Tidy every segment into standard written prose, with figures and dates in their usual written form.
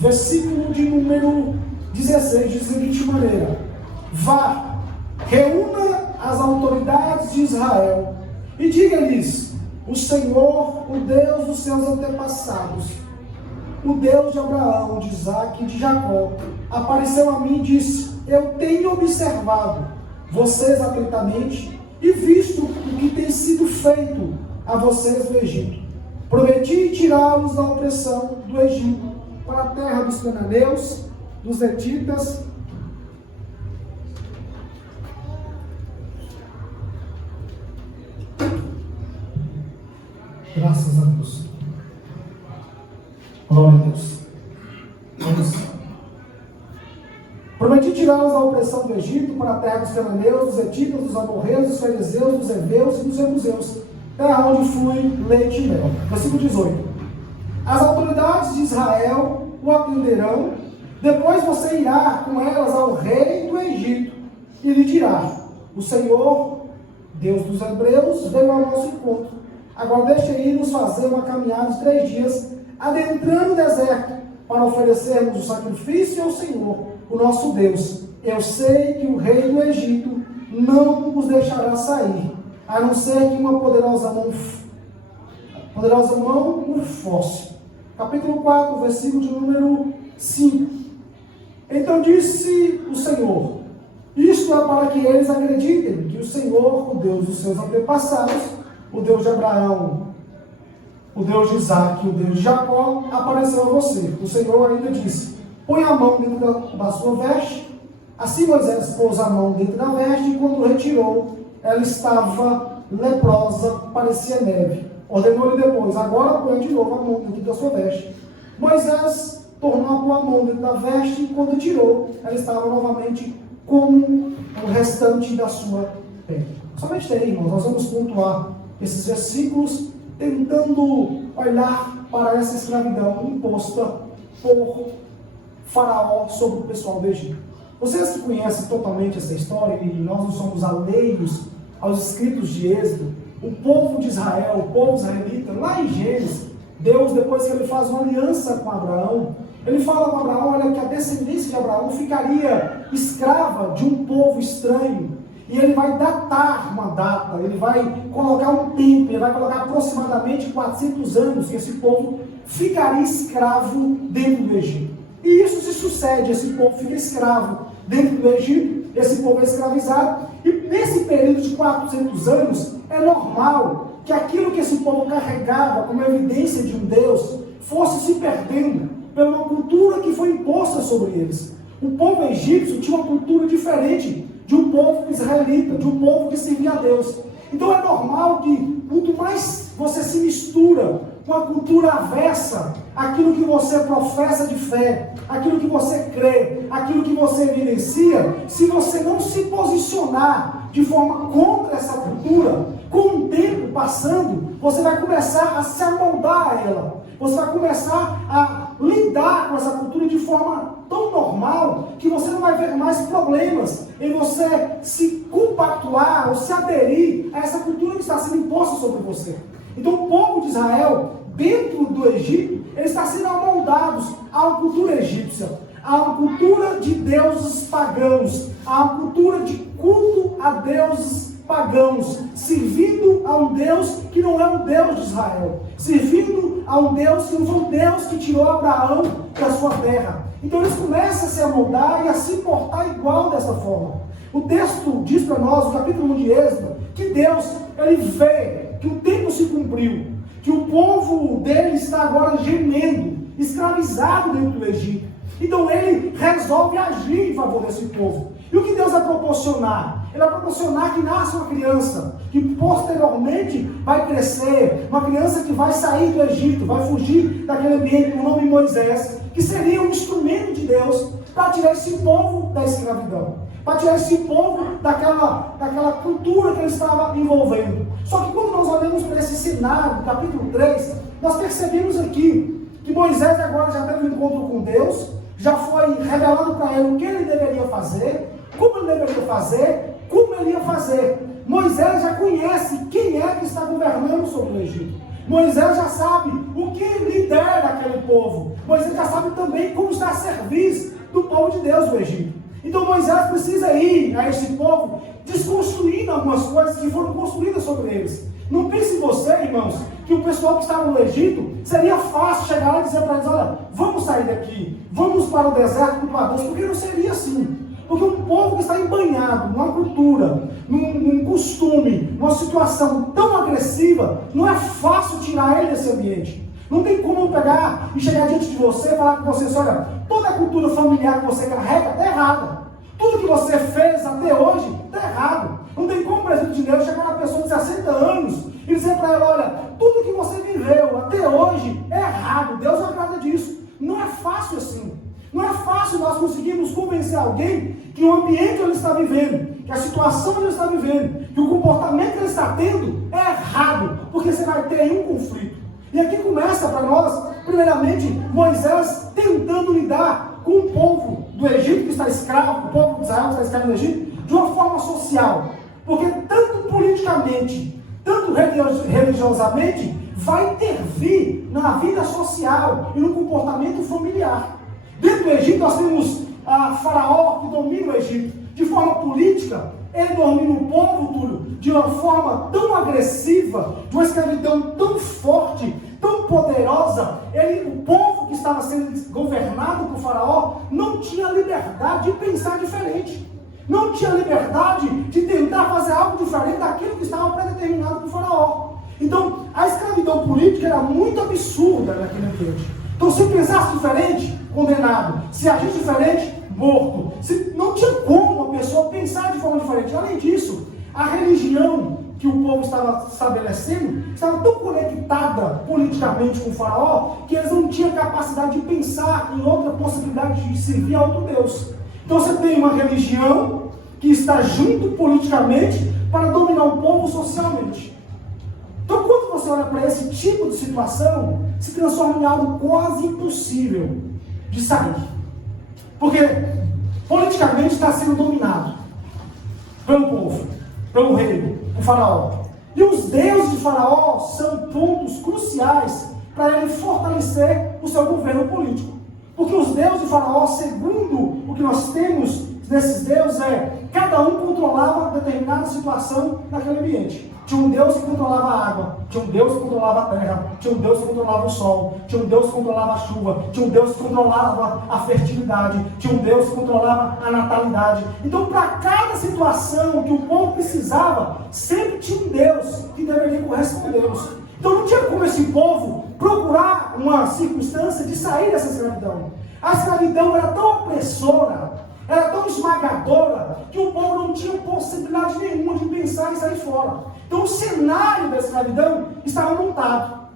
versículo de número 16, diz da seguinte maneira: vá, reúna as autoridades de Israel e diga-lhes: o Senhor, o Deus dos seus antepassados, o Deus de Abraão, de Isaque e de Jacó, apareceu a mim e disse: eu tenho observado vocês atentamente e visto o que tem sido feito a vocês no Egito. Prometi tirá-los da opressão do Egito para a terra dos cananeus, dos hetitas, graças a Deus. Glória a Deus. Vamos. Prometi tirá-los da opressão do Egito para a terra dos cananeus, dos hetitas, dos amorreus, dos fariseus, dos heveus e dos jebuseus, terra onde flui leite e mel. Versículo 18. As autoridades de Israel o atenderão, depois você irá com elas ao rei do Egito e lhe dirá: o Senhor, Deus dos hebreus, veio ao nosso encontro. Agora deixe ir nos fazer uma caminhada de 3 dias, adentrando o deserto, para oferecermos o sacrifício ao Senhor, o nosso Deus. Eu sei que o rei do Egito não os deixará sair, a não ser que uma poderosa mão o force. Capítulo 4, versículo de número 5. Então disse o Senhor: isto é para que eles acreditem que o Senhor, o Deus dos seus antepassados, o Deus de Abraão, o Deus de Isaque, o Deus de Jacó, apareceu a você. O Senhor ainda disse: põe a mão dentro da sua veste. Assim Moisés pôs a mão dentro da veste, e quando retirou, ela estava leprosa, parecia neve. Ordenou-lhe depois: agora põe de novo a mão dentro da sua veste. Moisés tornou a pôr a mão dentro da veste, e quando tirou, ela estava novamente como o restante da sua pele. Somente aí, irmãos, nós vamos pontuar esses versículos, tentando olhar para essa escravidão imposta por Faraó sobre o pessoal do Egito. Vocês que conhecem totalmente essa história, e nós não somos alheios aos escritos de Êxodo, o povo de Israel, o povo israelita, lá em Gênesis, Deus, depois que ele faz uma aliança com Abraão, ele fala com Abraão, olha, que a descendência de Abraão ficaria escrava de um povo estranho, e ele vai datar uma data, ele vai colocar um tempo, ele vai colocar aproximadamente 400 anos que esse povo ficaria escravo dentro do Egito. E isso se sucede, esse povo fica escravo dentro do Egito, esse povo é escravizado, e nesse período de 400 anos, é normal que aquilo que esse povo carregava como evidência de um Deus fosse se perdendo pela uma cultura que foi imposta sobre eles. O povo egípcio tinha uma cultura diferente de um povo israelita, de um povo que servia a Deus. Então é normal que quanto mais você se mistura com a cultura avessa, aquilo que você professa de fé, aquilo que você crê, aquilo que você evidencia, se você não se posicionar de forma contra essa cultura, com o tempo passando, você vai começar a se amoldar a ela. Você vai começar a lidar com essa cultura de forma tão normal que você não vai ver mais problemas em você se compactuar ou se aderir a essa cultura que está sendo imposta sobre você. Então o povo de Israel, dentro do Egito, eles estão sendo amoldados a uma cultura egípcia, a uma cultura de deuses pagãos, a uma cultura de culto a deuses pagãos, servindo a um Deus que não é um Deus de Israel, servindo a um Deus que não foi um Deus que tirou Abraão da sua terra. Então eles começam a se amoldar e a se portar igual dessa forma. O texto diz para nós, no capítulo 1 de Êxodo, que Deus, ele vê que o tempo se cumpriu, que o povo dele está agora gemendo, escravizado dentro do Egito. Então ele resolve agir em favor desse povo. E o que Deus vai proporcionar? Ele vai proporcionar que nasça uma criança, que posteriormente vai crescer, uma criança que vai sair do Egito, vai fugir daquele ambiente com o nome Moisés, que seria um instrumento de Deus para tirar esse povo da escravidão, para tirar esse povo daquela cultura que ele estava envolvendo. Só que quando nós olhamos para esse cenário, capítulo 3, nós percebemos aqui que Moisés agora já teve um encontro com Deus, já foi revelado para ele o que ele deveria fazer, como ele deveria fazer, como ele ia fazer. Moisés já conhece quem é que está governando sobre o Egito. Moisés já sabe o que lidera aquele povo. Moisés já sabe também como está a serviço do povo de Deus do Egito. Então Moisés precisa ir a esse povo desconstruindo algumas coisas que foram construídas sobre eles. Não pense você, irmãos, que o pessoal que estava no Egito seria fácil chegar lá e dizer para eles: olha, vamos sair daqui, vamos para o deserto do Mar Doce, porque não seria assim. Porque um povo que está embanhado numa cultura, num costume, numa situação tão agressiva, não é fácil tirar ele desse ambiente. Não tem como eu pegar e chegar diante de você e falar com você: olha, toda a cultura familiar que você carrega está errada. Tudo que você fez até hoje está errado. Não tem como, presente de Deus, chegar na pessoa de 60 anos e dizer para ela: olha, tudo que você viveu até hoje é errado. Deus não agrada disso. Não é fácil assim. Não é fácil nós conseguirmos convencer alguém que o ambiente que ele está vivendo, que a situação que ele está vivendo, que o comportamento que ele está tendo é errado, porque você vai ter aí um conflito. E aqui começa para nós, primeiramente, Moisés tentando lidar com o povo do Egito que está escravo, o povo de Israel que está escravo no Egito, de uma forma social. Porque tanto politicamente, tanto religiosamente, vai intervir na vida social e no comportamento familiar. Dentro do Egito nós temos a Faraó que domina o Egito. De forma política, ele domina o povo, Túlio, de uma forma tão agressiva, de uma escravidão tão forte, tão poderosa. O povo que estava sendo governado por Faraó não tinha liberdade de pensar diferente. Não tinha liberdade de tentar fazer algo diferente daquilo que estava predeterminado por Faraó. Então, a escravidão política era muito absurda naquele ambiente. Então, se pensasse diferente, condenado. Se agisse diferente, morto. Não tinha como uma pessoa pensar de forma diferente. Além disso, a religião que o povo estava estabelecendo estava tão conectada politicamente com o Faraó que eles não tinham capacidade de pensar em outra possibilidade de servir a outro Deus. Então você tem uma religião que está junto politicamente para dominar o povo socialmente. Então quando você olha para esse tipo de situação, se transforma em algo quase impossível de sair. Porque politicamente está sendo dominado pelo povo, pelo rei, o Faraó. E os deuses de Faraó são pontos cruciais para ele fortalecer o seu governo político. Porque os deuses de Faraó, segundo o que nós temos nesses deuses, cada um controlava determinada situação naquele ambiente. Tinha um Deus que controlava a água, tinha um Deus que controlava a terra, tinha um Deus que controlava o sol, tinha um Deus que controlava a chuva, tinha um Deus que controlava a fertilidade, tinha um Deus que controlava a natalidade. Então, para cada situação que o povo precisava, sempre tinha um Deus que deveria correspondê-los. Então, não tinha como esse povo procurar uma circunstância de sair dessa escravidão. A escravidão era tão opressora, era tão esmagadora, que o povo não tinha possibilidade nenhuma de pensar em sair fora. Então o cenário da escravidão estava montado.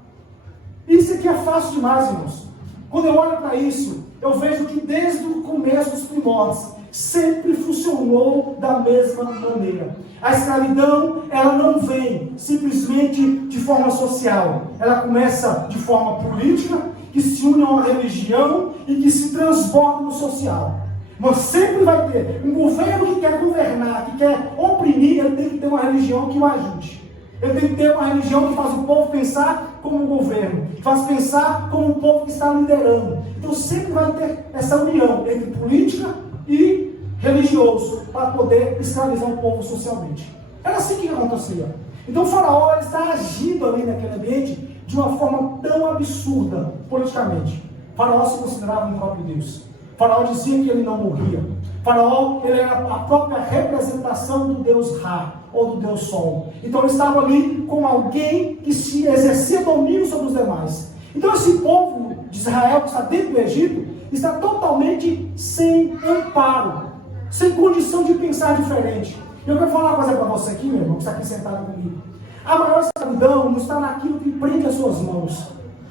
Isso aqui é fácil demais, irmãos. Quando eu olho para isso, eu vejo que desde o começo dos primórdios, sempre funcionou da mesma maneira. A escravidão, ela não vem simplesmente de forma social. Ela começa de forma política, que se une a uma religião e que se transborda no social. Mas sempre vai ter um governo que quer governar, que quer oprimir. Ele tem que ter uma religião que o ajude. Ele tem que ter uma religião que faz o povo pensar como um governo, que faz pensar como um povo que está liderando. Então sempre vai ter essa união entre política e religioso para poder escravizar o povo socialmente. Era assim que acontecia. Então o Faraó está agindo ali naquele ambiente de uma forma tão absurda politicamente. O Faraó se considerava um próprio Deus. O Faraó dizia que ele não morria. O Faraó, ele era a própria representação do Deus Ra, ou do Deus Sol. Então ele estava ali como alguém que se exercia domínio sobre os demais. Então esse povo de Israel que está dentro do Egito está totalmente sem amparo, sem condição de pensar diferente. Eu quero falar uma coisa para você aqui, meu irmão, que está aqui sentado comigo. A maior escravidão não está naquilo que prende as suas mãos,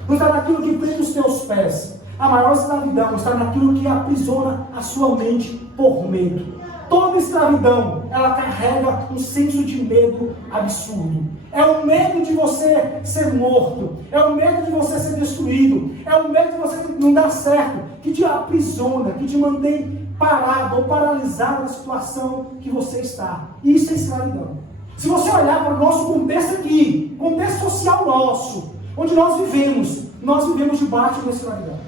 não está naquilo que prende os teus pés. A maior escravidão está naquilo que aprisiona a sua mente por medo. Toda escravidão, ela carrega um senso de medo absurdo. É o medo de você ser morto, é o medo de você ser destruído, é o medo de você não dar certo, que te aprisiona, que te mantém parado ou paralisado na situação que você está. Isso é escravidão. Se você olhar para o nosso contexto aqui, contexto social nosso, onde nós vivemos debaixo da escravidão.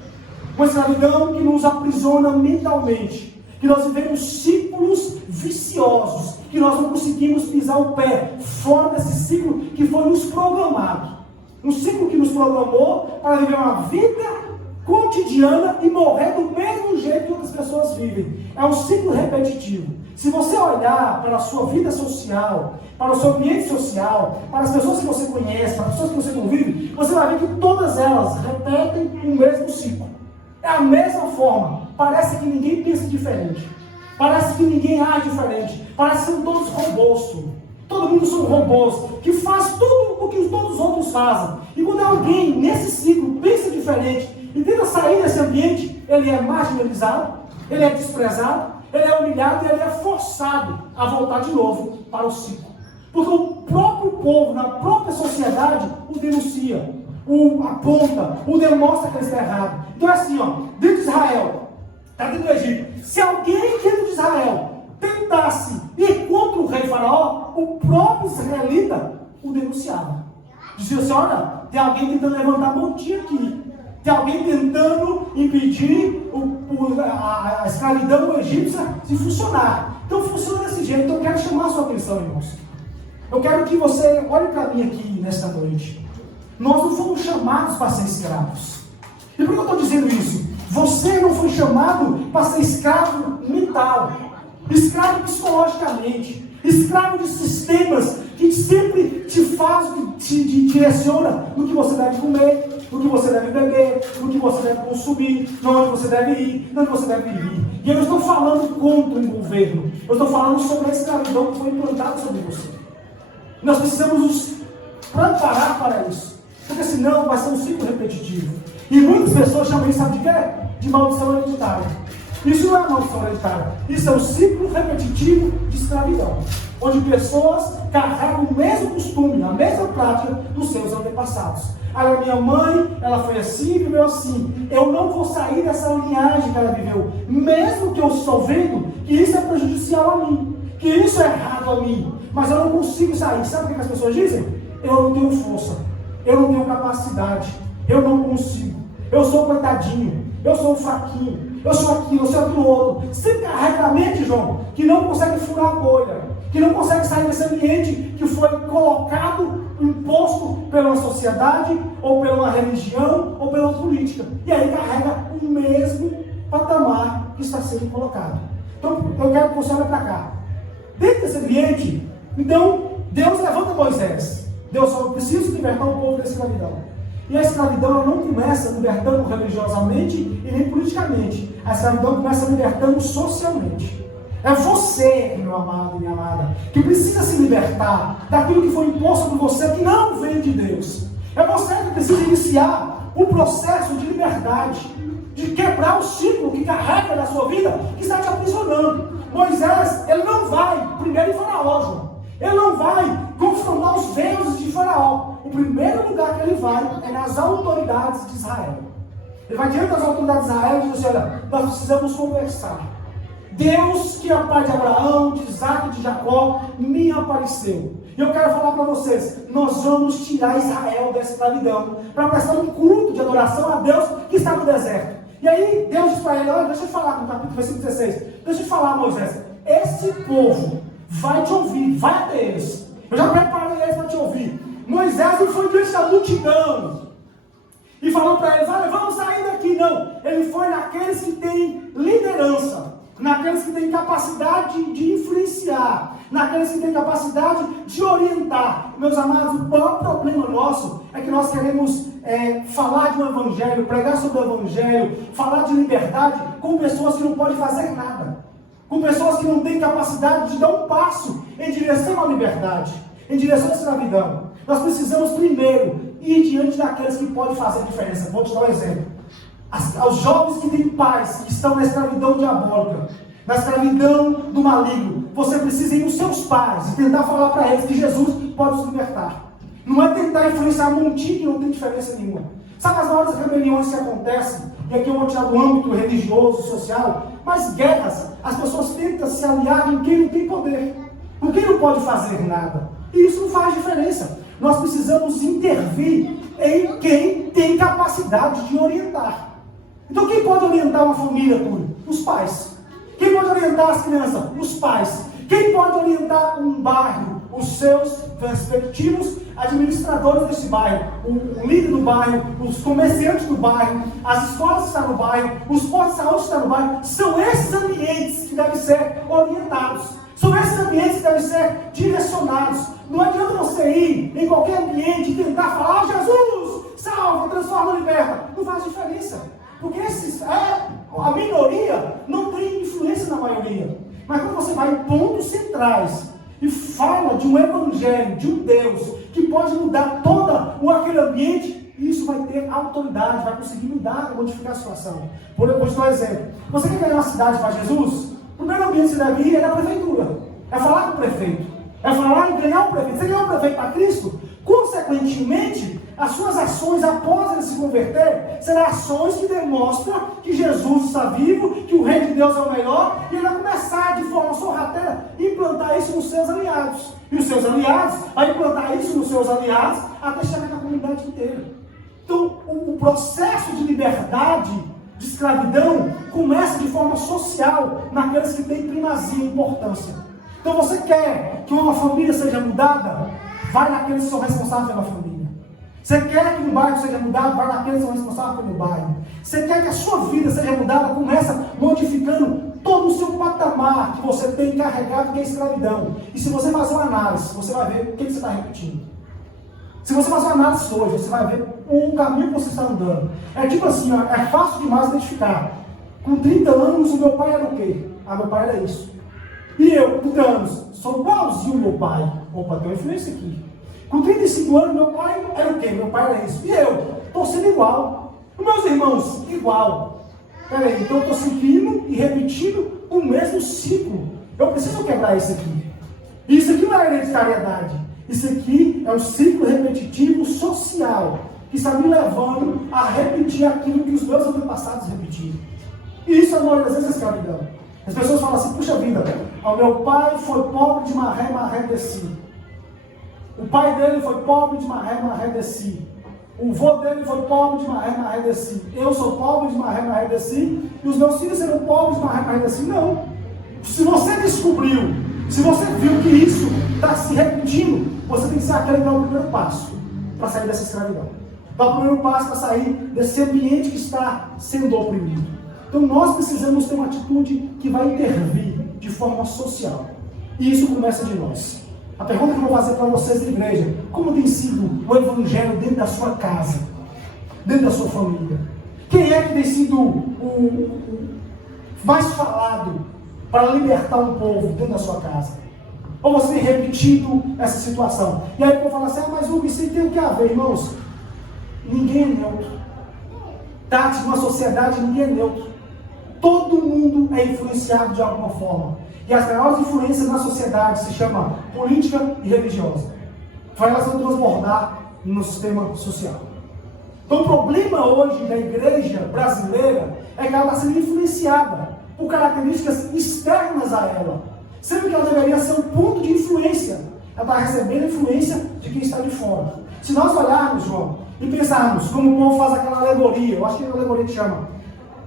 Uma escravidão que nos aprisiona mentalmente, que nós vivemos ciclos viciosos, que nós não conseguimos pisar o pé fora desse ciclo que foi nos programado. Um ciclo que nos programou para viver uma vida cotidiana e morrer do mesmo jeito que outras pessoas vivem. É um ciclo repetitivo. Se você olhar para a sua vida social, para o seu ambiente social, para as pessoas que você conhece, para as pessoas que você convive, você vai ver que todas elas repetem o mesmo ciclo. É a mesma forma. Parece que ninguém pensa diferente. Parece que ninguém age diferente. Parece que são todos robôs. Todo mundo são robôs que faz tudo o que todos os outros fazem. E quando alguém nesse ciclo pensa diferente e tenta sair desse ambiente, ele é marginalizado, ele é desprezado, ele é humilhado e ele é forçado a voltar de novo para o ciclo. Porque o próprio povo, na própria sociedade, o denuncia, o aponta, o demonstra que ele está errado. Então é assim, dentro de Israel, está dentro do Egito, se alguém dentro de Israel tentasse ir contra o rei Faraó, o próprio israelita o denunciava. Dizia assim, olha, tem alguém tentando levantar a montinha aqui. Tem alguém tentando impedir a escravidão egípcia de funcionar. Então funciona desse jeito. Então eu quero chamar a sua atenção, irmãos. Eu quero que você olhe para mim aqui nesta noite. Nós não fomos chamados para ser escravos. E por que eu estou dizendo isso? Você não foi chamado para ser escravo mental, escravo psicologicamente, escravo de sistemas que sempre te faz, te direciona no que você deve comer, no que você deve beber, no que você deve consumir, onde você deve ir, onde você deve vir. E eu não estou falando contra um governo, eu estou falando sobre a escravidão que foi implantada sobre você. Nós precisamos nos preparar para isso, porque senão vai ser um ciclo repetitivo. E muitas pessoas chamam isso, sabe de quê? De maldição hereditária. Isso não é maldição hereditária, isso é um ciclo repetitivo de escravidão, onde pessoas carregam o mesmo costume, a mesma prática dos seus antepassados. A minha mãe, ela foi assim, viveu assim. Eu não vou sair dessa linhagem que ela viveu, mesmo que eu estou vendo que isso é prejudicial a mim, que isso é errado a mim, mas eu não consigo sair. Sabe o que as pessoas dizem? Eu não tenho força, eu não tenho capacidade, eu não consigo, eu sou coitadinho, eu sou fraquinho, eu sou aquilo, eu sou aquilo outro. Sempre carrega na mente, João, que não consegue furar a bolha, que não consegue sair desse ambiente que foi colocado, imposto pela sociedade, ou pela religião, ou pela política. E aí carrega o mesmo patamar que está sendo colocado. Então, eu quero que você olhe para cá. Dentro desse ambiente, então, Deus levanta Moisés. Deus só precisa libertar o povo da escravidão. E a escravidão ela não começa libertando religiosamente e nem politicamente. A escravidão começa libertando socialmente. É você, meu amado e minha amada, que precisa se libertar daquilo que foi imposto por você, que não vem de Deus. É você que precisa iniciar o processo de liberdade, de quebrar o ciclo que carrega na sua vida, que está te aprisionando. Moisés, ele não vai primeiro em Faraó, João. Ele não vai confrontar os deuses de Faraó. O primeiro lugar que ele vai é nas autoridades de Israel. Ele vai diante das autoridades de Israel e diz assim, olha, nós precisamos conversar. Deus, que é o pai de Abraão, de Isaac e de Jacó, me apareceu. E eu quero falar para vocês, nós vamos tirar Israel da escravidão, para prestar um culto de adoração a Deus que está no deserto. E aí Deus diz para ele, olha, deixa eu falar no capítulo versículo 16, deixa eu falar, Moisés, esse povo vai te ouvir, vai até eles. Eu já preparei eles para te ouvir. Moisés não foi diante da multidão e falou para eles, olha, vamos sair daqui. Não, ele foi naqueles que têm liderança, naqueles que têm capacidade de influenciar, naqueles que têm capacidade de orientar. Meus amados, o maior problema nosso é que nós queremos falar de um evangelho, pregar sobre o evangelho, falar de liberdade com pessoas que não podem fazer nada, com pessoas que não têm capacidade de dar um passo em direção à liberdade, em direção à escravidão. Nós precisamos primeiro ir diante daqueles que podem fazer a diferença. Vou te dar um exemplo. Aos jovens que têm pais, que estão na escravidão diabólica, na escravidão do maligno, você precisa ir nos seus pais e tentar falar para eles que Jesus pode os libertar. Não é tentar influenciar um montinho que não tem diferença nenhuma. Sabe as maiores rebeliões que acontecem? E aqui eu vou tirar do âmbito religioso, social, mas guerras, as pessoas tentam se aliar com quem não tem poder, com quem não pode fazer nada. E isso não faz diferença. nós precisamos intervir em quem tem capacidade de orientar. Então quem pode orientar uma família, Túlio? Os pais. Quem pode orientar as crianças? Os pais. Quem pode orientar um bairro? Os seus respectivos administradores desse bairro, o líder do bairro, os comerciantes do bairro, as escolas que estão no bairro, os postos de saúde que estão no bairro. São esses ambientes que devem ser orientados. São esses ambientes que devem ser direcionados. Não adianta você ir em qualquer ambiente e tentar falar: "Ah, Jesus, salva, transforma, liberta". Não faz diferença. Porque a minoria não tem influência na maioria. Mas quando você vai em pontos centrais e fala de um evangelho, de um Deus que pode mudar todo aquele ambiente, isso vai ter autoridade, vai conseguir mudar, modificar a situação. Vou te dar um exemplo. Você quer ganhar uma cidade para Jesus? O primeiro ambiente que você deve ir é na prefeitura. É falar com o prefeito. É falar em ganhar o prefeito. Você ganhar o prefeito para Cristo, consequentemente, as suas ações após ele se converter serão ações que demonstram que Jesus está vivo, que o reino de Deus é o melhor, e ele vai começar de forma sorrateira a implantar isso nos seus aliados. E os seus aliados vão implantar isso nos seus aliados até chegar na comunidade inteira. Então, o processo de liberdade, de escravidão, começa de forma social naqueles que têm primazia e importância. Então, você quer que uma família seja mudada? Vai naqueles que são responsáveis pela família. Você quer que um bairro seja mudado? Vai naqueles que são responsáveis pelo bairro. Você quer que a sua vida seja mudada? Começa modificando todo o seu patamar que você tem carregado, que é escravidão. E se você fazer uma análise, você vai ver o que você está repetindo. Se você fazer uma análise hoje, você vai ver o caminho que você está andando. É tipo assim, ó, é fácil demais identificar. Com 30 anos, o meu pai era o quê? Ah, meu pai era isso. E eu, com 30 anos, sou igualzinho ao meu pai. Opa, tem uma influência aqui. Com 35 anos, meu pai era o quê? Meu pai era isso. E eu, estou sendo igual. Os meus irmãos, igual. Peraí, então eu estou seguindo e repetindo o mesmo ciclo. Eu preciso quebrar isso aqui. Isso aqui não é hereditariedade. Isso aqui é um ciclo repetitivo social que está me levando a repetir aquilo que os meus antepassados repetiram. E isso, a maioria das vezes, é escravidão. As pessoas falam assim: puxa vida, o meu pai foi pobre de maré, maré desci. O pai dele foi pobre de maré, maré desci. O vô dele foi pobre de maré, maré desci. Eu sou pobre de maré, maré desci. E os meus filhos serão pobres de maré, maré desci. Não. Se você descobriu, se você viu que isso está se repetindo, você tem que ser aquele que dá o primeiro passo para sair dessa escravidão. Dá o primeiro passo para sair desse ambiente que está sendo oprimido. Então nós precisamos ter uma atitude que vai intervir de forma social. E isso começa de nós. A pergunta que eu vou fazer para vocês da igreja: como tem sido o evangelho dentro da sua casa, dentro da sua família? Quem é que tem sido o mais falado para libertar um povo dentro da sua casa? Ou você tem repetido essa situação? E aí eu falo assim: ah, mas Hugo, isso tem o que a ver, irmãos? Ninguém é neutro. Tati, numa sociedade, ninguém é neutro. Todo mundo é influenciado de alguma forma. E as maiores influências na sociedade se chama política e religiosa. Elas vão transbordar no sistema social. Então o problema hoje da igreja brasileira é que ela está sendo influenciada por características externas a ela. Sendo que ela deveria ser um ponto de influência. Ela está recebendo influência de quem está de fora. Se nós olharmos, João, e pensarmos como o povo faz aquela alegoria, eu acho que é a alegoria que chama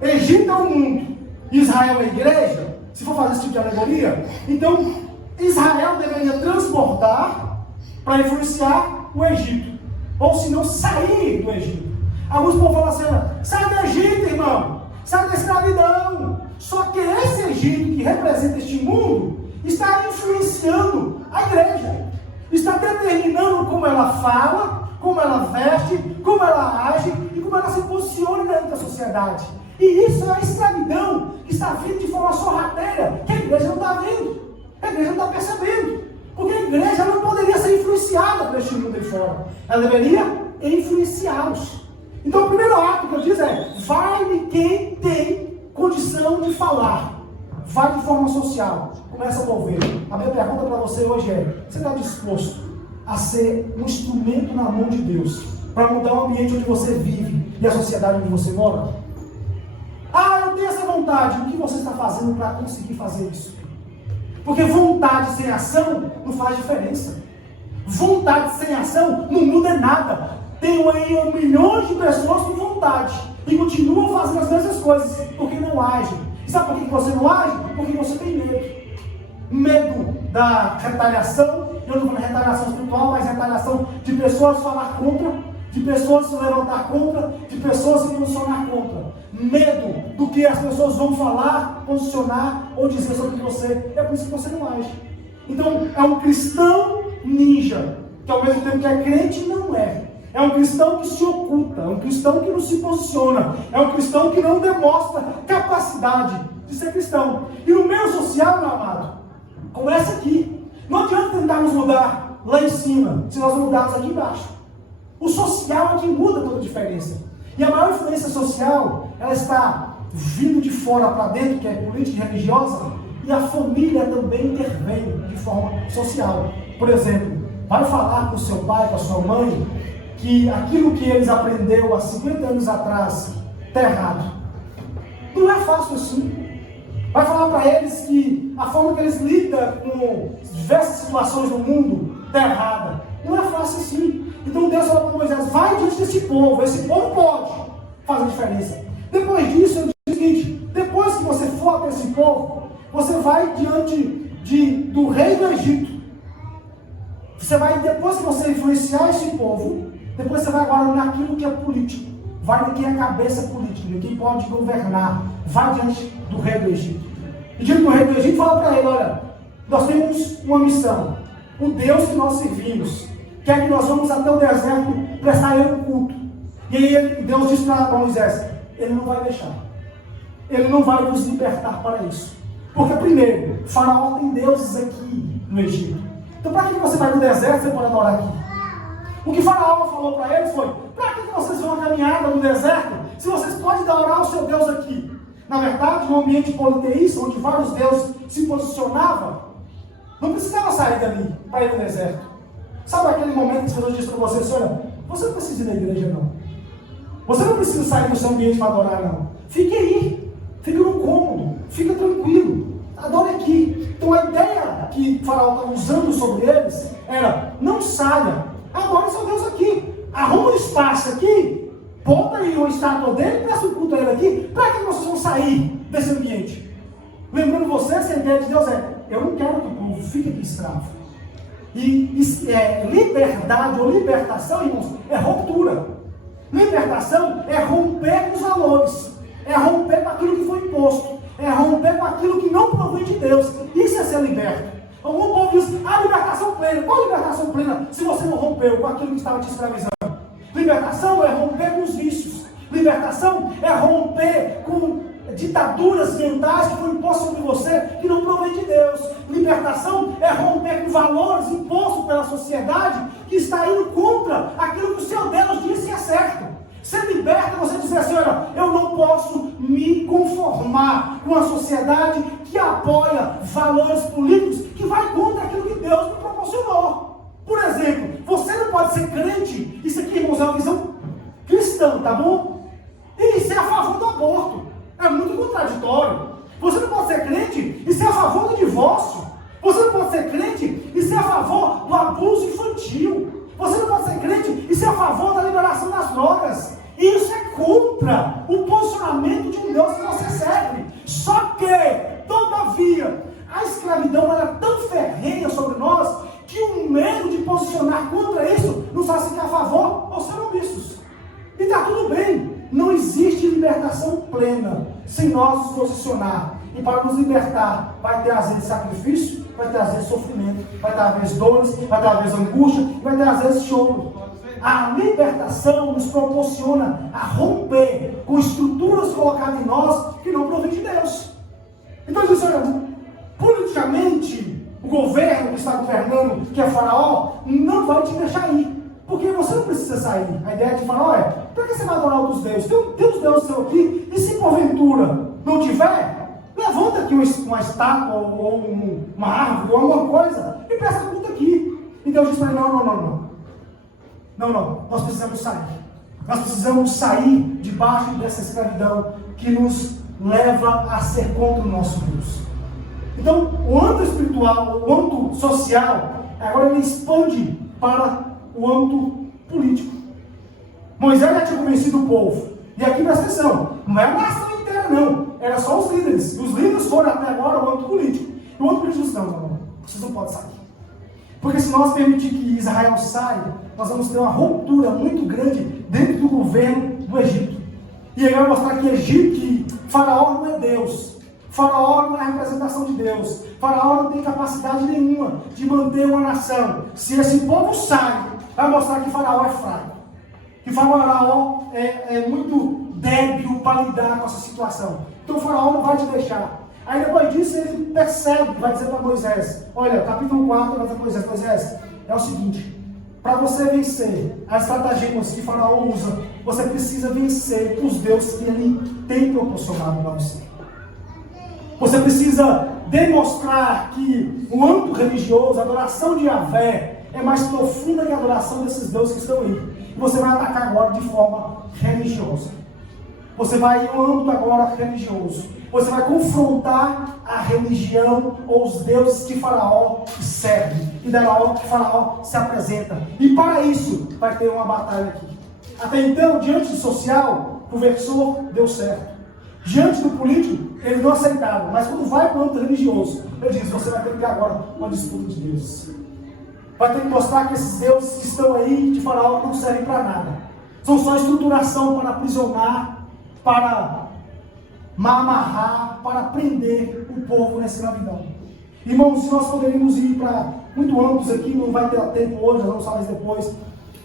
Egito é o mundo, Israel é a igreja. Se for fazer esse tipo de alegoria, então Israel deveria transbordar para influenciar o Egito. Ou se não, sair do Egito. Alguns povos falam assim: sai do Egito, irmão, sai da escravidão. Só que esse Egito que representa este mundo está influenciando a igreja. Está determinando como ela fala, como ela veste, como ela age e como ela se posiciona dentro da sociedade. E isso é a escravidão que está vindo de forma sorrateira, que a igreja não está vendo, a igreja não está percebendo. Porque a igreja não poderia ser influenciada por este mundo de fora, ela deveria influenciá-los. Então o primeiro ato que eu digo é: vai-me quem tem condição de falar, vai de forma social, começa a mover. A minha pergunta para você hoje é: você está disposto a ser um instrumento na mão de Deus para mudar o ambiente onde você vive e a sociedade onde você mora? Ah, eu tenho essa vontade. O que você está fazendo para conseguir fazer isso? Porque vontade sem ação não faz diferença. Vontade sem ação não muda nada. Tem aí milhões de pessoas com vontade e continuam fazendo as mesmas coisas porque não agem. E sabe por que você não age? Porque você tem medo. Medo da retaliação. Eu não vou na retaliação espiritual, mas retaliação de pessoas falar contra, de pessoas se levantar contra, de pessoas se posicionar contra. Medo do que as pessoas vão falar, posicionar ou dizer sobre você. É por isso que você não age. Então, é um cristão ninja, que ao mesmo tempo que é crente, não é. É um cristão que se oculta, é um cristão que não se posiciona, é um cristão que não demonstra capacidade de ser cristão. E no meio social, meu amado, começa aqui. Não adianta tentarmos mudar lá em cima, se nós mudarmos aqui embaixo. O social é que muda toda a diferença. E a maior influência social, ela está vindo de fora para dentro, que é política e religiosa, e a família também intervém de forma social. Por exemplo, vai falar com o seu pai, com a sua mãe, que aquilo que eles aprenderam há 50 anos atrás está errado. Não é fácil assim. Vai falar para eles que a forma que eles lidam com diversas situações no mundo está errada. Não é fácil assim. Então Deus fala para Moisés, vai diante desse povo. Esse povo pode fazer diferença. Depois disso, eu digo o seguinte, depois que você for até esse povo, você vai diante do rei do Egito. Você vai, depois que você influenciar esse povo, depois você vai agora naquilo que é político. Vai no que é cabeça política, quem pode governar. Vai diante do rei do Egito. E diante do rei do Egito, fala para ele, olha, nós temos uma missão. O Deus que nós servimos quer que nós vamos até o deserto prestar a ele um culto. E aí Deus diz para Moisés, ele não vai deixar. Ele não vai nos libertar para isso. Porque primeiro, Faraó tem deuses aqui no Egito. Então para que você vai no deserto, você pode adorar aqui? O que Faraó falou para eles foi, para que vocês vão caminhar no deserto, se vocês podem adorar o seu Deus aqui? Na verdade, no ambiente politeísta, onde vários deuses se posicionavam, não precisava sair dali para ir no deserto. Sabe aquele momento que Jesus disse para você, olha, você não precisa ir na igreja não. Você não precisa sair do seu ambiente para adorar não. Fique aí, fique no cômodo, fique tranquilo, adore aqui. Então a ideia que Faraó estava usando sobre eles era, não saia, adore seu Deus aqui. Arruma um espaço aqui, bota aí uma estátua dele, presta um culto a ele aqui, para que vocês vão sair desse ambiente? Lembrando vocês, a ideia de Deus é, eu não quero que o povo fique aqui escravo. E liberdade ou libertação, irmãos, é ruptura. Libertação é romper com os valores, é romper com aquilo que foi imposto, é romper com aquilo que não provém de Deus. Isso é ser liberto. Algum povo diz, libertação plena. Qual libertação plena se você não rompeu com aquilo que estava te escravizando? Libertação é romper com os vícios. Libertação é romper com ditaduras mentais que foram impostas sobre você, que não provém de Deus. Libertação é romper com valores impostos pela sociedade, que está indo contra aquilo que o seu Deus disse que é certo. Ser liberta, você dizer assim, olha, eu não posso me conformar com a sociedade que apoia valores políticos que vai contra aquilo que Deus me proporcionou. Por exemplo, você não pode ser crente, isso aqui, irmãos, é uma visão cristã, tá bom? E ser a favor do aborto. É muito contraditório. Você não pode ser crente e ser a favor do divórcio. Você não pode ser crente e ser a favor do abuso infantil. Você não pode ser crente e ser a favor da liberação das drogas. Isso é contra o posicionamento de um Deus que você serve. Só que, todavia, a escravidão era tão ferrenha sobre nós que o medo de posicionar contra isso nos faz ficar a favor ou ser omissos. E está tudo bem. Não existe libertação plena sem nós nos posicionar. E para nos libertar, vai ter às vezes sacrifício, vai ter às vezes sofrimento, vai ter às vezes dores, vai ter às vezes angústia, vai ter às vezes choro. A libertação nos proporciona a romper com estruturas colocadas em nós que não provém de Deus. Então, diz, olha, politicamente, o governo que está governando, que é Faraó, não vai te deixar ir. Porque você não precisa sair. A ideia de Faraó é, para que você vai adorar outros deuses? Tem uns deuses seu aqui, e se porventura não tiver, levanta aqui uma estátua, ou uma árvore, ou alguma coisa, e presta culto aqui. E Deus diz para ele, não, nós precisamos sair. Nós precisamos sair debaixo dessa escravidão que nos leva a ser contra o nosso Deus. Então, o âmbito espiritual, o âmbito social, agora ele expande para o âmbito político. Moisés já tinha convencido o povo. E aqui presta atenção, não é a nação inteira não, era só os líderes. E os líderes foram até agora o âmbito político. E o âmbito político disse, não, vocês não podem sair. Porque se nós permitir que Israel saia, nós vamos ter uma ruptura muito grande dentro do governo do Egito. E ele vai mostrar que Faraó não é Deus. Faraó não é a representação de Deus. Faraó não tem capacidade nenhuma de manter uma nação. Se esse povo sai, vai mostrar que Faraó é fraco. Que Faraó é muito débil para lidar com essa situação. Então o Faraó não vai te deixar. Aí depois disso ele percebe, vai dizer para Moisés, olha, capítulo 4, vai dizer para Moisés, é o seguinte, para você vencer as estratagemas que Faraó usa, você precisa vencer os deuses que ele tem proporcionado para você. Você precisa demonstrar que o âmbito religioso, a adoração de Yahvé, é mais profunda que a adoração desses deuses que estão aí. E você vai atacar agora de forma religiosa. Você vai em um âmbito agora religioso. Você vai confrontar a religião ou os deuses que Faraó serve. E da hora que Faraó se apresenta. E para isso vai ter uma batalha aqui. Até então, diante do social, o versor deu certo. Diante do político, ele não aceitava. Mas quando vai para o âmbito religioso, ele diz, você vai ter que ter agora uma disputa de deuses. Vai ter que mostrar que esses deuses que estão aí de Faraó não servem para nada. São só estruturação para aprisionar, para amarrar, para prender o povo na escravidão. Irmãos, se nós poderíamos ir para muito âmbitos aqui, não vai ter tempo hoje, nós vamos falar isso depois,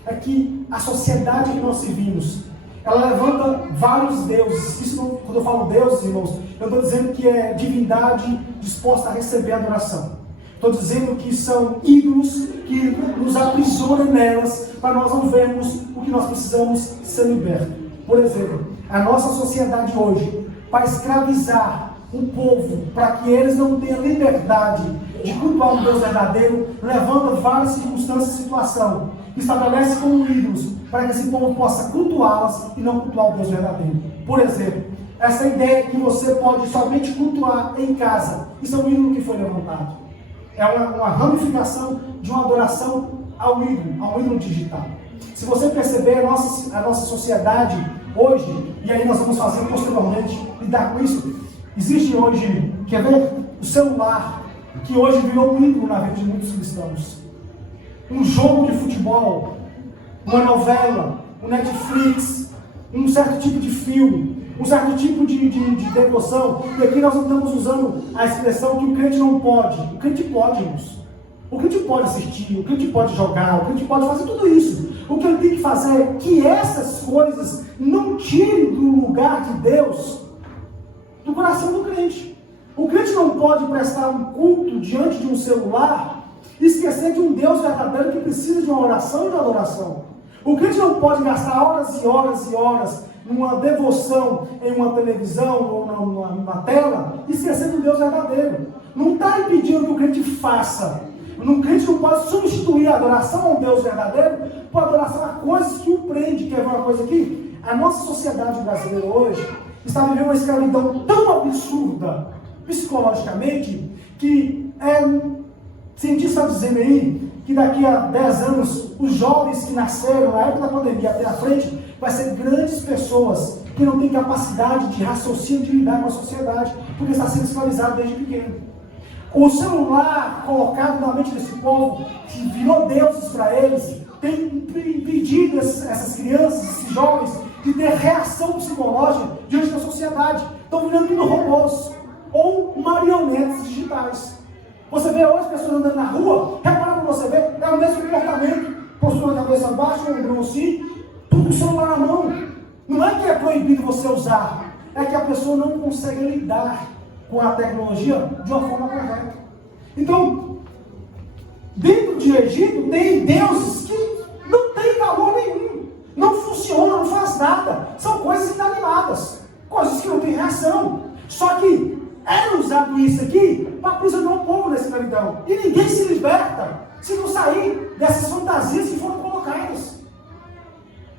é que a sociedade que nós vivimos, ela levanta vários deuses. Isso não, quando eu falo deuses, irmãos, eu estou dizendo que é divindade disposta a receber adoração. Estou dizendo que são ídolos que nos aprisionam nelas, para nós não vermos o que nós precisamos ser libertos. Por exemplo, a nossa sociedade hoje, para escravizar o povo, para que eles não tenham liberdade de cultuar um Deus verdadeiro, levanta várias circunstâncias e situações, estabelece como ídolos, para que esse povo possa cultuá-las e não cultuar o Deus verdadeiro. Por exemplo, essa ideia que você pode somente cultuar em casa, isso é um ídolo que foi levantado. É uma ramificação de uma adoração ao ídolo digital. Se você perceber a nossa sociedade hoje, e aí nós vamos fazer posteriormente, lidar com isso, existe hoje, quer ver? O celular, que hoje virou um ídolo na vida de muitos cristãos. Um jogo de futebol, uma novela, um Netflix, um certo tipo de filme, um certo tipo de devoção, e aqui nós não estamos usando a expressão que o crente não pode. O crente pode, irmãos. O crente pode assistir, o crente pode jogar, o crente pode fazer tudo isso. O que ele tem que fazer é que essas coisas não tirem do lugar de Deus, do coração do crente. O crente não pode prestar um culto diante de um celular e esquecer de um Deus verdadeiro que precisa de uma oração e de adoração. O crente não pode gastar horas e horas e horas numa devoção em uma televisão ou numa tela, esquecendo do Deus verdadeiro. Não está impedindo que o crente faça. O crente não pode substituir a adoração ao Deus verdadeiro por adoração a coisas que o prende. Quer ver uma coisa aqui? A nossa sociedade brasileira hoje está vivendo uma escravidão tão absurda, psicologicamente, que cientistas estão dizendo aí que daqui a 10 anos, os jovens que nasceram na época da pandemia até a frente, vai ser grandes pessoas que não têm capacidade de raciocínio, de lidar com a sociedade, porque está sendo escravizado desde pequeno. O celular colocado na mente desse povo, que virou deuses para eles, tem impedido essas crianças, esses jovens, de ter reação psicológica diante da sociedade. Estão virando tudo robôs ou marionetes digitais. Você vê hoje pessoas andando na rua, repara para você ver, é o mesmo comportamento, postura a cabeça baixa, o ombro assim, tudo com o celular na mão. Não é que é proibido você usar, é que a pessoa não consegue lidar com a tecnologia de uma forma correta. Então, dentro de Egito tem deuses que não têm valor nenhum, não funcionam, não faz nada, são coisas inanimadas, coisas que não têm reação. Só que é usado isso aqui para aprisionar o povo da escravidão. E ninguém se liberta se não sair dessas fantasias que foram colocadas.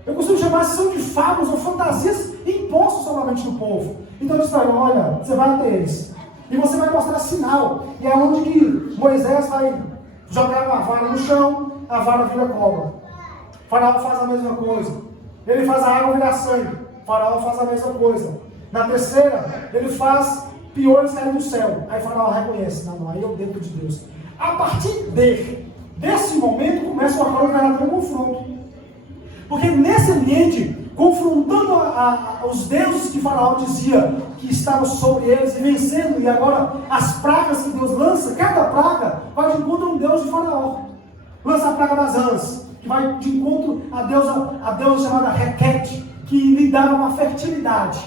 Eu costumo chamar de são de fábulas ou fantasias impostas somente no povo. Então eles falam, olha, você vai ter eles. E você vai mostrar sinal. E é onde que Moisés vai jogar uma vara no chão, a vara vira cobra. Faraó faz a mesma coisa. Ele faz a água virar sangue. Faraó faz a mesma coisa. Na terceira, ele faz piolhos cair do céu. Aí Faraó reconhece, não, aí é o dedo de Deus. A partir desse momento, começa o verdadeiro confronto. Porque nesse ambiente, confrontando os deuses que Faraó dizia que estavam sobre eles e vencendo, e agora as pragas que Deus lança, cada praga vai de encontro a um deus de Faraó. Lança a praga das rãs, que vai de encontro a deusa chamada Requete, que lhe dava uma fertilidade.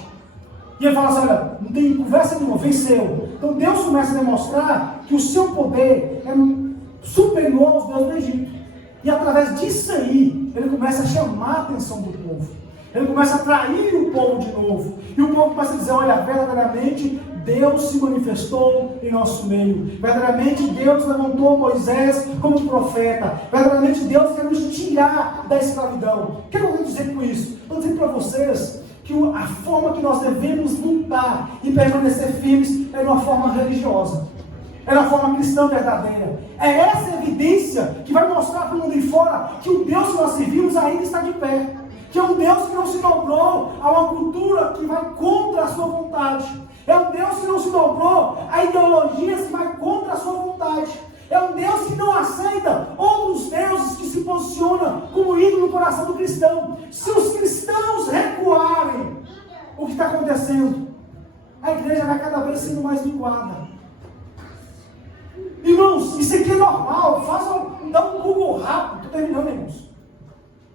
E ele fala assim, olha, não tem conversa nenhuma, venceu. Então Deus começa a demonstrar que o seu poder é superior aos deuses do Egito. E através disso aí, ele começa a chamar a atenção do povo. Ele começa a atrair o povo de novo. E o povo começa a dizer, olha, verdadeiramente Deus se manifestou em nosso meio. Verdadeiramente Deus levantou Moisés como profeta. Verdadeiramente Deus quer nos tirar da escravidão. O que eu vou dizer com isso? Estou dizendo para vocês que a forma que nós devemos lutar e permanecer firmes é de uma forma religiosa. É uma forma cristã verdadeira. É essa evidência que vai mostrar para o mundo de fora que o Deus que nós servimos ainda está de pé. Que é um Deus que não se dobrou a uma cultura que vai contra a sua vontade. É um Deus que não se dobrou a ideologias que vai contra a sua vontade. É um Deus que não aceita outros deuses que se posicionam como ídolo no coração do cristão. Se os cristãos recuarem, o que está acontecendo? A igreja vai cada vez sendo mais linguada. Irmãos, isso aqui é normal. Dá um Google rápido. Estou terminando, irmãos.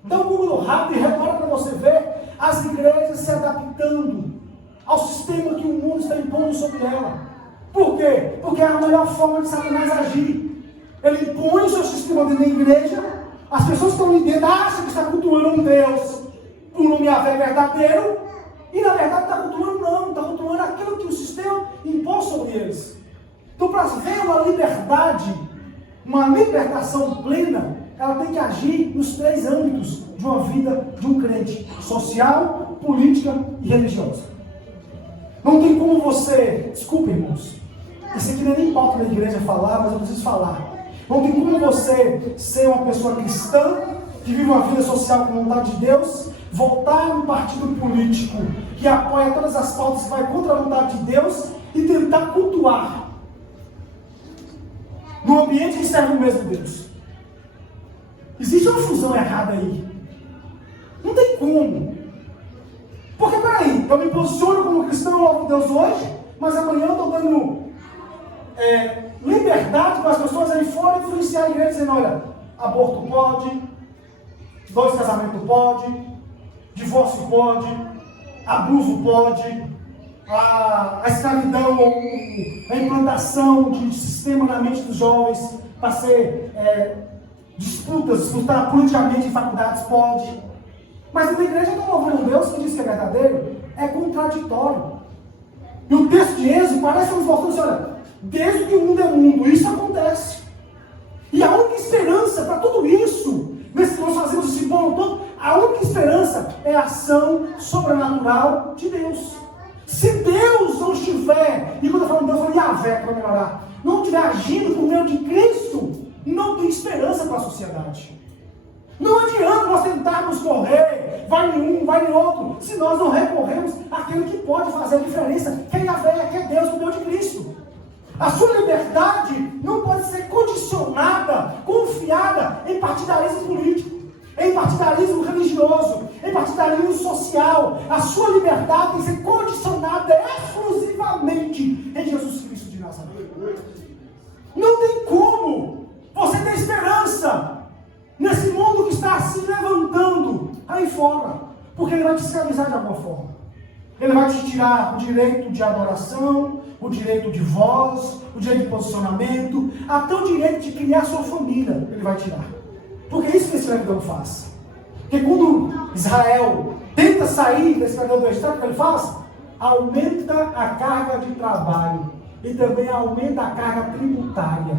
Dá um Google rápido e repara para você ver as igrejas se adaptando ao sistema que o mundo está impondo sobre ela. Por quê? Porque é a melhor forma de Satanás agir. Ele impõe o seu sistema dentro da igreja, as pessoas que estão ali dentro acham que está cultuando um Deus por nome Yahvé verdadeiro, e na verdade está cultuando não, está cultuando aquilo que o sistema impôs sobre eles. Então, para ver uma liberdade, uma libertação plena, ela tem que agir nos três âmbitos de uma vida de um crente: social, política e religiosa. Não tem como você, desculpa, irmãos, isso aqui não é nem pauta da igreja falar, mas eu preciso falar. Não tem como você ser uma pessoa cristã, que vive uma vida social com vontade de Deus, voltar no partido político que apoia todas as pautas que vai contra a vontade de Deus e tentar cultuar no ambiente que serve o mesmo Deus. Existe uma fusão errada aí. Não tem como. Porque, peraí, eu me posiciono como cristão, eu louvo Deus hoje, mas amanhã eu estou dando liberdade para as pessoas aí fora influenciar a igreja, dizendo, olha, aborto pode, 2 casamentos pode, divórcio pode, abuso pode, a escravidão, a implantação de sistema na mente dos jovens para ser disputar politicamente em faculdades pode. Mas na igreja está louvando um Deus que diz que é verdadeiro, é contraditório. E o texto de Êxodo parece nos mostrando assim, olha, desde que o mundo é mundo, isso acontece. E a única esperança para tudo isso, nesse que nós fazemos esse bolo todo, a única esperança é a ação sobrenatural de Deus. Se Deus não estiver, e quando eu falo Deus, eu falo Yahvé para melhorar, não estiver agindo por meio de Cristo, não tem esperança para a sociedade. Não adianta nós tentarmos correr, vai em um, vai em outro, se nós não recorremos àquele que pode fazer a diferença, que é Yahvé, que é Deus, o Deus de Cristo. A sua liberdade não pode ser condicionada, confiada em partidarismo político, em partidarismo religioso, em partidarismo social. A sua liberdade tem que ser condicionada exclusivamente em Jesus Cristo de Nazaré. Não tem como você ter esperança nesse mundo que está se levantando aí fora, porque ele vai te escravizar de alguma forma. Ele vai te tirar o direito de adoração, o direito de voz, o direito de posicionamento, até o direito de criar sua família, ele vai tirar. Porque é isso que a escravidão faz. Porque quando Israel tenta sair da escravidão do Egito, o que ele faz? Aumenta a carga de trabalho e também aumenta a carga tributária.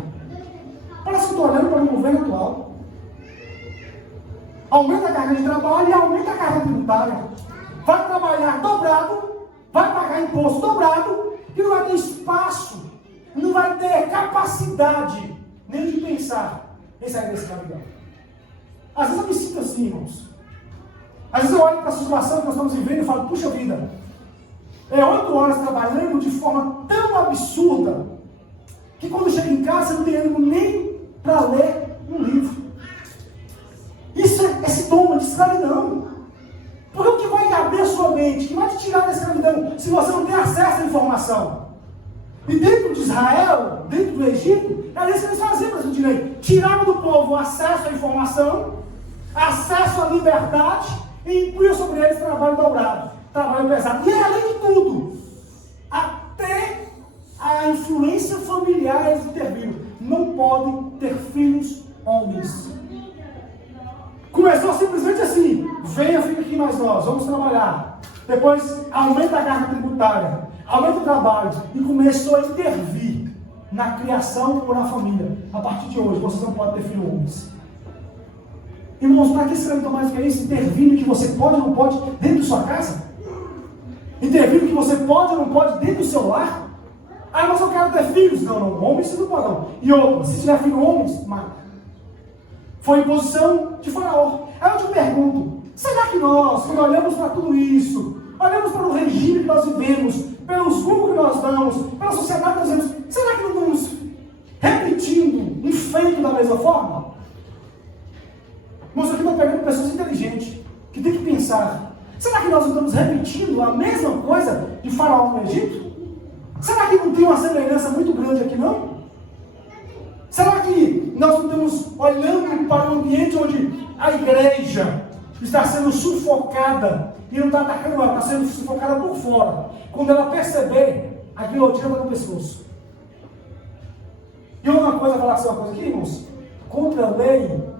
Parece que eu estou olhando para o governo atual. Aumenta a carga de trabalho e aumenta a carga tributária. Vai trabalhar dobrado, vai pagar imposto dobrado e não vai ter espaço, não vai ter capacidade nem de pensar em sair da escravidão. Às vezes eu me sinto assim, irmãos. Às vezes eu olho para a situação que nós estamos vivendo e falo, puxa vida, 8 horas trabalhando de forma tão absurda, que quando chego em casa eu não tenho ânimo nem para ler um livro. Isso é sintoma de escravidão. Porque o que vai abrir a sua mente, que vai te tirar da escravidão, se você não tem acesso à informação? E dentro de Israel, dentro do Egito, era isso que eles faziam, mas eu direi, tiravam do povo acesso à informação, acesso à liberdade, e impunham sobre eles trabalho dobrado, trabalho pesado. E além de tudo, até a influência familiar eles interviram. Não podem ter filhos homens. Começou simplesmente assim: venha, fica aqui mais nós, vamos trabalhar. Depois aumenta a carga tributária, aumenta o trabalho, e começou a intervir na criação ou na família. A partir de hoje, vocês não podem ter filhos homens. Irmãos, para que escravidão mais que é isso? Intervir no que você pode ou não pode dentro de sua casa? Intervir no que você pode ou não pode dentro do seu lar? Ah, mas eu quero ter filhos. Não, homens você não pode não. E outra, se tiver filho homens, mata. Foi imposição de Faraó. Aí eu te pergunto, será que nós, quando olhamos para tudo isso, olhamos para o regime que nós vivemos, pelos rumos que nós damos, pela sociedade que nós vivemos, será que não estamos repetindo um feito da mesma forma? Irmãos, aqui estão pegando pessoas inteligentes, que têm que pensar. Será que nós não estamos repetindo a mesma coisa de Faraó no Egito? Será que não tem uma semelhança muito grande aqui, não? Será que nós não estamos olhando para um ambiente onde a igreja está sendo sufocada e não está atacando ela, está sendo sufocada por fora? Quando ela perceber, a guilhotina está no pescoço. E uma coisa, falar assim, uma coisa aqui, irmãos, contra a lei,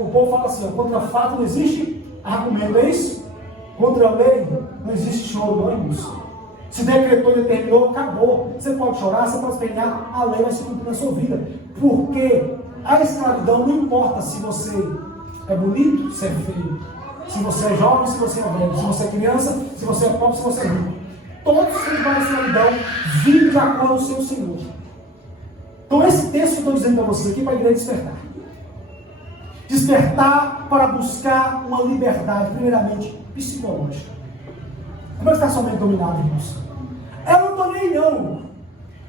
o povo fala assim, contra fato não existe argumento, é isso? Contra a lei não existe choro, não é isso? Se decretou e determinou, acabou. Você pode chorar, você pode espernear, a lei vai se cumprir na sua vida. Porque a escravidão não importa se você é bonito, se é feio, se você é jovem, se você é velho, se você é criança, se você é pobre, se você é rico. Todos que vão à escravidão vivem de acordo com o seu Senhor. Então esse texto que eu estou dizendo para vocês aqui, para a igreja despertar. Despertar para buscar uma liberdade, primeiramente, psicológica. Como é que está sua mente dominada, irmãos? Eu não estou nem não.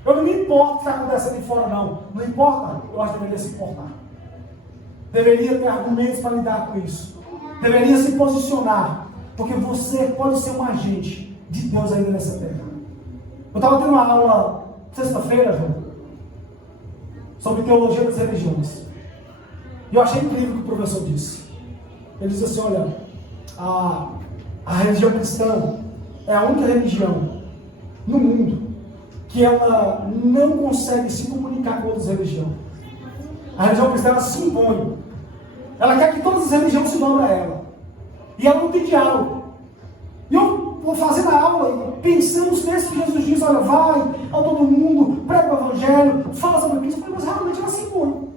Eu não me importo o que está acontecendo aqui fora, não. Não importa, eu acho que deveria se importar. Deveria ter argumentos para lidar com isso. Deveria se posicionar. Porque você pode ser um agente de Deus ainda nessa terra. Eu estava tendo uma aula sexta-feira, João, sobre teologia das religiões. E eu achei incrível o que o professor disse. Ele disse assim, olha, a religião cristã é a única religião no mundo que ela não consegue se comunicar com outras religiões. A religião cristã, ela se impõe. Ela quer que todas as religiões se dobrem a ela. E ela não tem diálogo. E eu vou fazendo a aula, pensando nos textos que Jesus diz, olha, vai a todo mundo, prega o evangelho, fala sobre Cristo, mas realmente ela se impõe.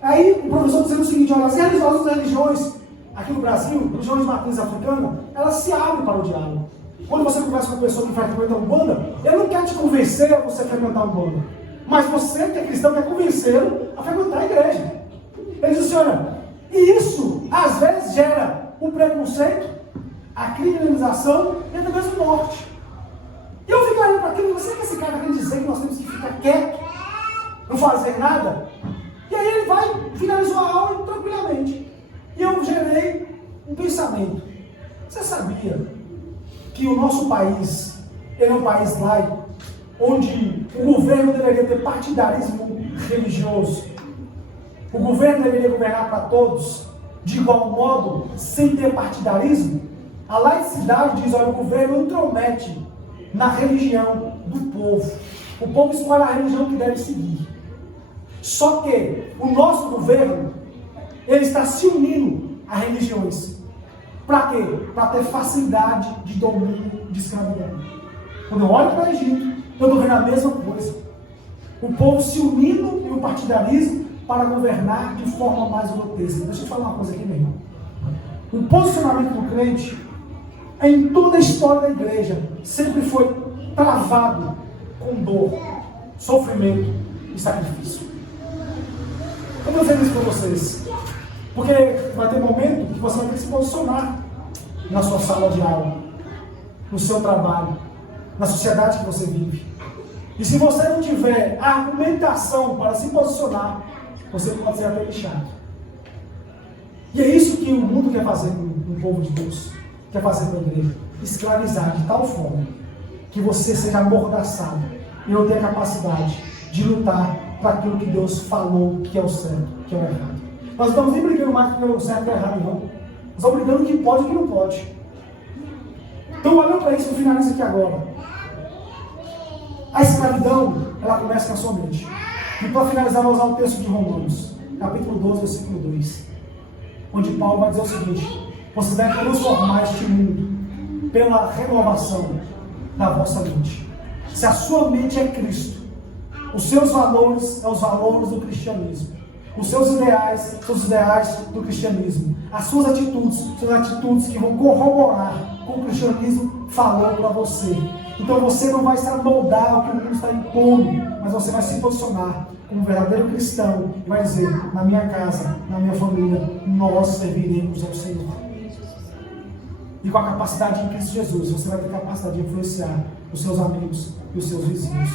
Aí o professor dizendo o seguinte, olha, as religiões aqui no Brasil, religiões de matriz africana, elas se abrem para o diálogo. Quando você conversa com uma pessoa que vai frequentar Umbanda, ele não quer te convencer a você frequentar Umbanda. Mas você, que é cristão, quer convencê-lo a frequentar a igreja. Ele diz assim, olha, e isso, às vezes, gera o preconceito, a criminalização e até mesmo morte. E eu fico olhando para aquilo, você que esse cara está querendo dizer que nós temos que ficar quieto, não fazer nada? E aí ele vai, finalizou a aula tranquilamente. E eu gerei um pensamento. Você sabia que o nosso país, ele é um país laico, onde o governo deveria ter partidarismo religioso? O governo deveria governar para todos, de igual modo, sem ter partidarismo? A laicidade diz, olha, o governo intromete na religião do povo. O povo escolhe a religião que deve seguir. Só que o nosso governo, ele está se unindo a religiões. Para quê? Para ter facilidade de domínio de escravidão. Quando eu olho para o Egito, eu estou vendo a mesma coisa. O povo se unindo em um partidarismo para governar de forma mais grotesca. Deixa eu falar uma coisa aqui, meu irmão. O posicionamento do crente, em toda a história da igreja, sempre foi travado com dor, sofrimento e sacrifício. Eu vou dizer isso para vocês. Porque vai ter momento que você vai ter que se posicionar na sua sala de aula, no seu trabalho, na sociedade que você vive. E se você não tiver argumentação para se posicionar, você pode ser até lixado. E é isso que o mundo quer fazer com o povo de Deus, quer fazer com a igreja. Escravizar de tal forma que você seja amordaçado e não tenha capacidade de lutar para aquilo que Deus falou que é o certo, que é o errado. Nós não estamos nem brigando mais porque é o certo e o errado, não. Nós estamos brigando o que pode e o que não pode. Então, olhando para isso, eu finalizo aqui agora. A escravidão, ela começa na sua mente. E para finalizar, vou usar o texto de Romanos, capítulo 12, versículo 2, onde Paulo vai dizer o seguinte: vocês devem transformar este mundo pela renovação da vossa mente. Se a sua mente é Cristo, os seus valores são os valores do cristianismo, os seus ideais são os ideais do cristianismo, as suas atitudes são as atitudes que vão corroborar com o que o cristianismo falou para você. Então você não vai se amoldar ao que o mundo está impondo, mas você vai se posicionar como um verdadeiro cristão e vai dizer: na minha casa, na minha família, nós serviremos ao Senhor. E com a capacidade de Cristo Jesus, você vai ter capacidade de influenciar os seus amigos e os seus vizinhos.